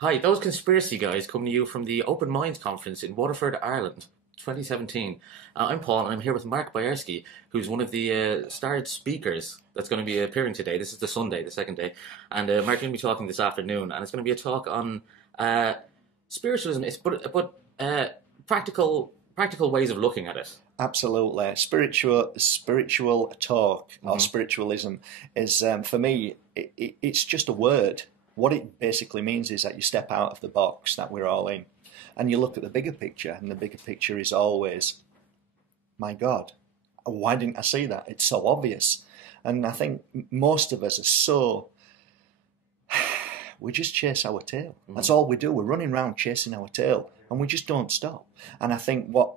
Hi, those conspiracy guys coming to you from the Open Minds Conference in Waterford, Ireland, 2017. I'm Paul, and I'm here with Mark Bajerski, who's one of the starred speakers that's going to be appearing today. This is the Sunday, the second day, and Mark, you're going to be talking this afternoon, and it's going to be a talk on spiritualism, but practical ways of looking at it. Absolutely. Spiritual talk or spiritualism is, for me, it's just a word. What it basically means is that you step out of the box that we're all in and you look at the bigger picture, and the bigger picture is always, my God, why didn't I see that? It's so obvious. And I think most of us are we just chase our tail. That's all we do. We're running around chasing our tail and we just don't stop. And I think what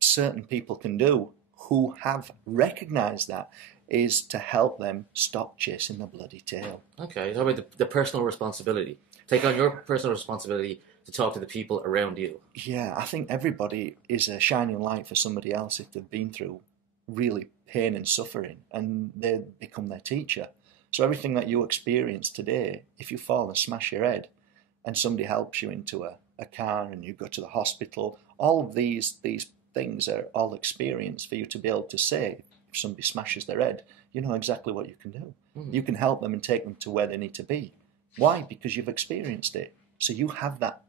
certain people can do who have recognized that is to help them stop chasing the bloody tail. Okay, how about the personal responsibility? Take on your personal responsibility to talk to the people around you. Yeah, I think everybody is a shining light for somebody else if they've been through really pain and suffering, and they become their teacher. So everything that you experience today, if you fall and smash your head and somebody helps you into a car and you go to the hospital, all of these things are all experience for you to be able to say, if somebody smashes their head, you know exactly what you can do. You can help them and take them to where they need to be. Why? Because you've experienced it. So you have that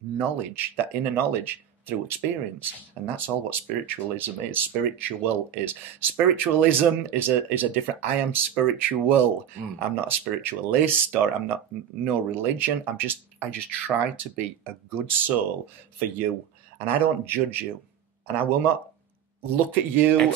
knowledge, that inner knowledge through experience. And that's all what spiritualism is. Spiritualism is a different, I am spiritual. I'm not a spiritualist, or I'm not no religion. I just try to be a good soul for you. And I don't judge you. And I will not look at you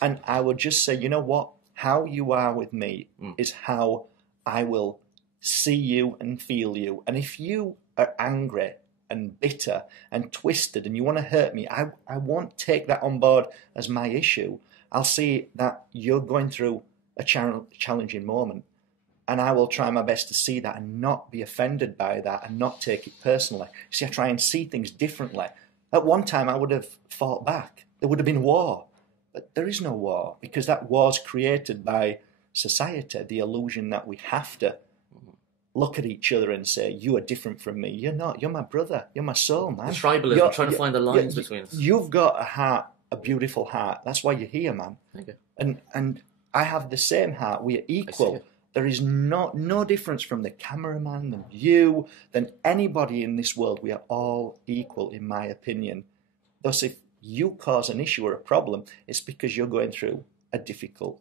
and I will just say, you know what? How you are with me is how I will see you and feel you. And if you are angry and bitter and twisted and you want to hurt me, I won't take that on board as my issue. I'll see that you're going through a challenging moment, and I will try my best to see that and not be offended by that and not take it personally. See, I try and see things differently. At one time, I would have fought back. There would have been war. But there is no war, because that war's created by society, the illusion that we have to look at each other and say, you are different from me. You're not. You're my brother. You're my soul, man. The tribalism, trying to find the lines between us. You've got a heart, a beautiful heart. That's why you're here, man. Thank you. And I have the same heart. We are equal. There is no difference from the cameraman, than you, than anybody in this world. We are all equal, in my opinion. Thus, if you cause an issue or a problem, it's because you're going through a difficult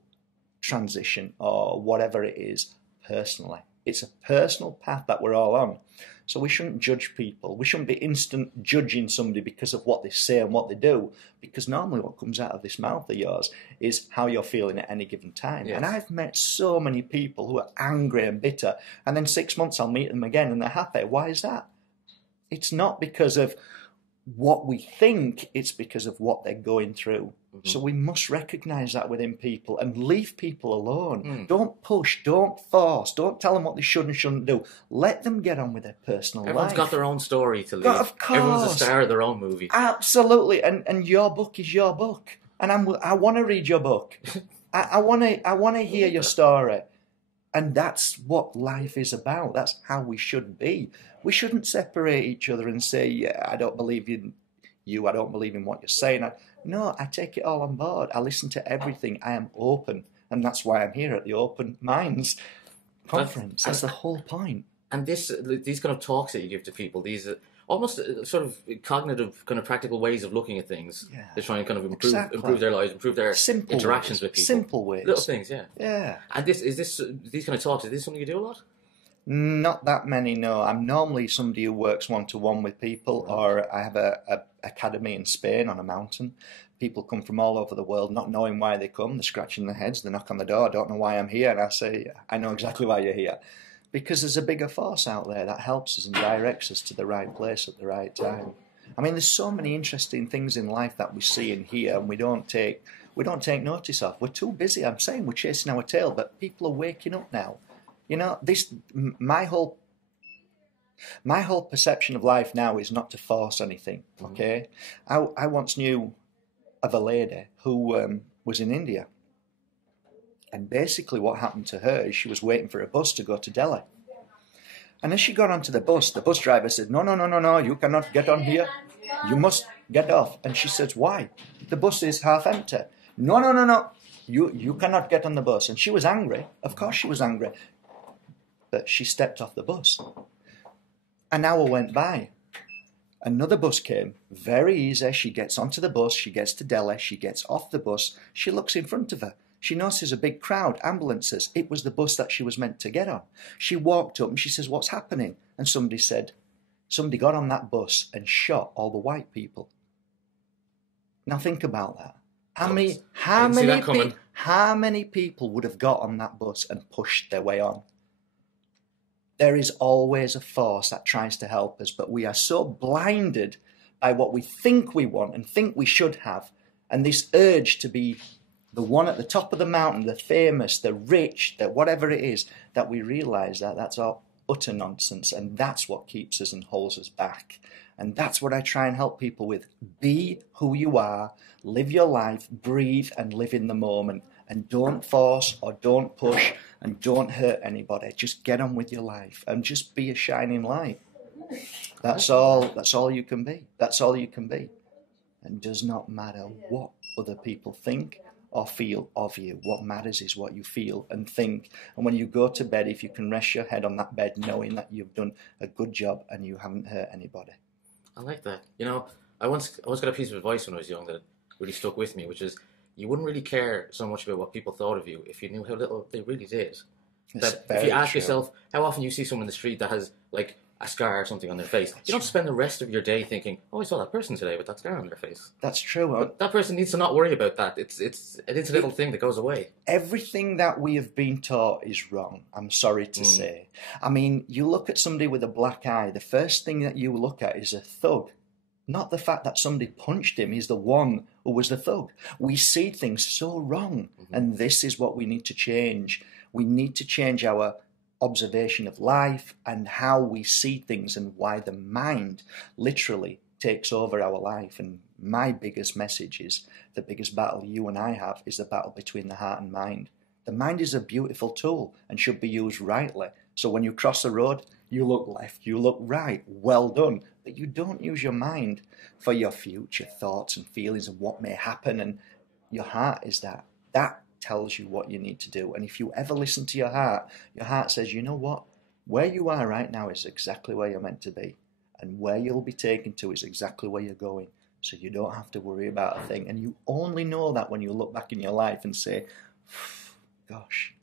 transition or whatever it is personally. It's a personal path that we're all on. So we shouldn't judge people. We shouldn't be instant judging somebody because of what they say and what they do, because normally what comes out of this mouth of yours is how you're feeling at any given time. Yes. And I've met so many people who are angry and bitter, and then 6 months I'll meet them again and they're happy. Why is that? It's not because of what we think, it's because of what they're going through. So we must recognise that within people and leave people alone. Don't push, don't force, don't tell them what they should and shouldn't do. Let them get on with their personal life. Everyone's got their own story to live. Of course. Everyone's a star of their own movie. Absolutely, and your book is your book. And I want to read your book. I want to hear your story. And that's what life is about. That's how we should be. We shouldn't separate each other and say, yeah, I don't believe in you, I don't believe in what you're saying. No, I take it all on board. I listen to everything. I am open. And that's why I'm here at the Open Minds Conference. That's the whole point. And these kind of talks that you give to people, these almost sort of cognitive, kind of practical ways of looking at things. Yeah. They're trying to kind of improve their lives, improve their interactions with people. Simple ways. Little things, yeah. Yeah. And these kind of talks, is this something you do a lot? Not that many, no. I'm normally somebody who works one-to-one with people, or I have a academy in Spain on a mountain. People come from all over the world, not knowing why they come. They're scratching their heads, they knock on the door, I don't know why I'm here. And I say, I know exactly why you're here. Because there's a bigger force out there that helps us and directs us to the right place at the right time. I mean, there's so many interesting things in life that we see and hear, and we don't take notice of. We're too busy. I'm saying we're chasing our tail, but people are waking up now. You know, my whole perception of life now is not to force anything. Okay, I once knew of a lady who was in India, and basically what happened to her is she was waiting for a bus to go to Delhi, And as she got onto the bus driver said, no, no, no, no, no, you cannot get on here. You must get off. And she says, why? The bus is half empty. No, no, no, no. You cannot get on the bus. And she was angry. Of course she was angry. But she stepped off the bus. An hour went by. Another bus came. Very easy. She gets onto the bus. She gets to Delhi. She gets off the bus. She looks in front of her. She notices a big crowd, ambulances. It was the bus that she was meant to get on. She walked up and she says, what's happening? And somebody said, somebody got on that bus and shot all the white people. Now think about that. How many people would have got on that bus and pushed their way on? There is always a force that tries to help us, but we are so blinded by what we think we want and think we should have, and this urge to be the one at the top of the mountain, the famous, the rich, the whatever it is, that we realise that that's all utter nonsense, and that's what keeps us and holds us back. And that's what I try and help people with. Be who you are, live your life, breathe and live in the moment, and don't force or don't push and don't hurt anybody. Just get on with your life and just be a shining light. That's all you can be. That's all you can be. And it does not matter what other people think or feel of you. What matters is what you feel and think. And when you go to bed, if you can rest your head on that bed knowing that you've done a good job and you haven't hurt anybody. I like that. You know, I once got a piece of advice when I was young that really stuck with me, which is you wouldn't really care so much about what people thought of you if you knew how little they really did. That if you ask yourself how often you see someone in the street that has like a scar or something on their face, you don't spend the rest of your day thinking, oh, I saw that person today with that scar on their face. That's true. But that person needs to not worry about that. It's a little thing that goes away. Everything that we have been taught is wrong, I'm sorry to say. I mean, you look at somebody with a black eye, the first thing that you look at is a thug. Not the fact that somebody punched him is the one who was the thug. We see things so wrong, and this is what we need to change. We need to change our observation of life and how we see things and why the mind literally takes over our life. And my biggest message is the biggest battle you and I have is the battle between the heart and mind. The mind is a beautiful tool and should be used rightly. So when you cross the road, you look left, you look right, well done. But you don't use your mind for your future thoughts and feelings and what may happen. And your heart is that. That tells you what you need to do. And if you ever listen to your heart says, you know what? Where you are right now is exactly where you're meant to be. And where you'll be taken to is exactly where you're going. So you don't have to worry about a thing. And you only know that when you look back in your life and say, gosh.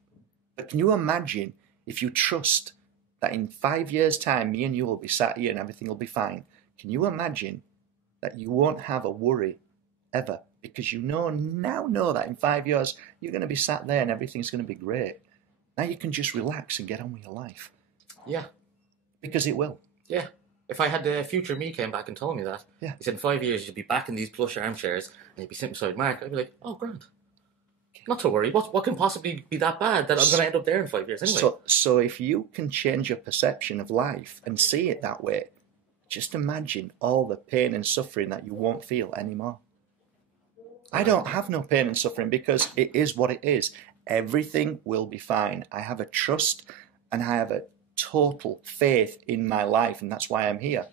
But can you imagine if you trust that in 5 years' time, me and you will be sat here and everything will be fine? Can you imagine that you won't have a worry ever? Because you know that in 5 years, you're going to be sat there and everything's going to be great. Now you can just relax and get on with your life. Yeah. Because it will. Yeah. If I had the future me came back and told me that, he said in 5 years you'll be back in these plush armchairs and you'll be sitting beside Mark, I'd be like, oh, grand. Not to worry. What can possibly be that bad that I'm going to end up there in 5 years anyway? So if you can change your perception of life and see it that way, just imagine all the pain and suffering that you won't feel anymore. I don't have no pain and suffering because it is what it is. Everything will be fine. I have a trust and I have a total faith in my life, and that's why I'm here.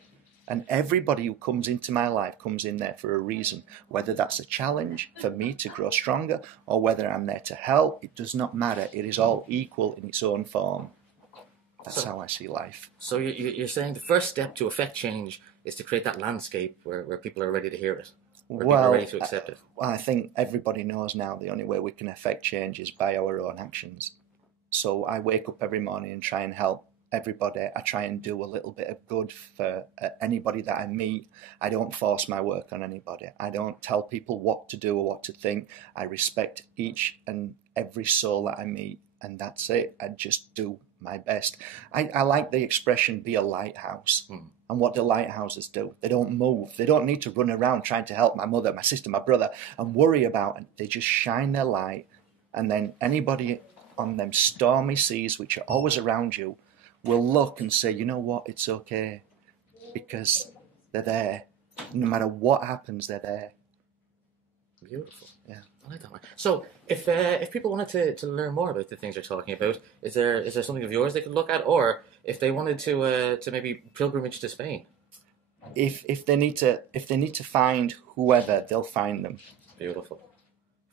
And everybody who comes into my life comes in there for a reason, whether that's a challenge for me to grow stronger or whether I'm there to help. It does not matter. It is all equal in its own form. That's how I see life. So you're saying the first step to affect change is to create that landscape where people are ready to hear it, where people are ready to accept it. Well, I think everybody knows now the only way we can affect change is by our own actions. So I wake up every morning and try and help everybody. I try and do a little bit of good for anybody that I meet. I don't force my work on anybody. I don't tell people what to do or what to think. I respect each and every soul that I meet, and that's it. I just do my best. I like the expression, be a lighthouse. And what do lighthouses do? They don't move. They don't need to run around trying to help my mother, my sister, my brother, and worry about it. They just shine their light, and then anybody on them stormy seas, which are always around you, will look and say, you know what, it's okay, because they're there. No matter what happens, they're there. Beautiful. Yeah. I like that one. So, if people wanted to learn more about the things you're talking about, is there something of yours they could look at, or if they wanted to maybe pilgrimage to Spain? If they need to find whoever, they'll find them. Beautiful.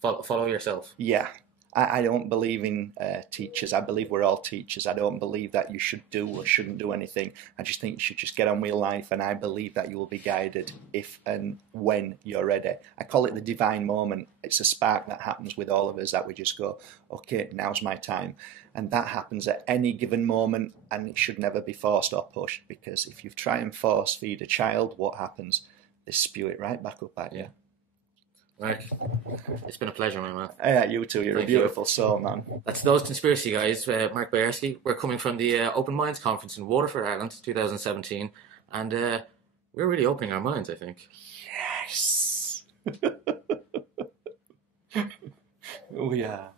Follow yourself. Yeah. I don't believe in teachers. I believe we're all teachers. I don't believe that you should do or shouldn't do anything. I just think you should just get on with your life, and I believe that you will be guided if and when you're ready. I call it the divine moment. It's a spark that happens with all of us that we just go, okay, now's my time. And that happens at any given moment, and it should never be forced or pushed, because if you try and force feed a child, what happens? They spew it right back up at you. Mark, it's been a pleasure, my man. Yeah, you too. You're Thank a beautiful soul, man. That's those conspiracy guys. Mark Bajerski. We're coming from the Open Minds Conference in Waterford, Ireland, 2017, and we're really opening our minds, I think. Yes. Oh yeah.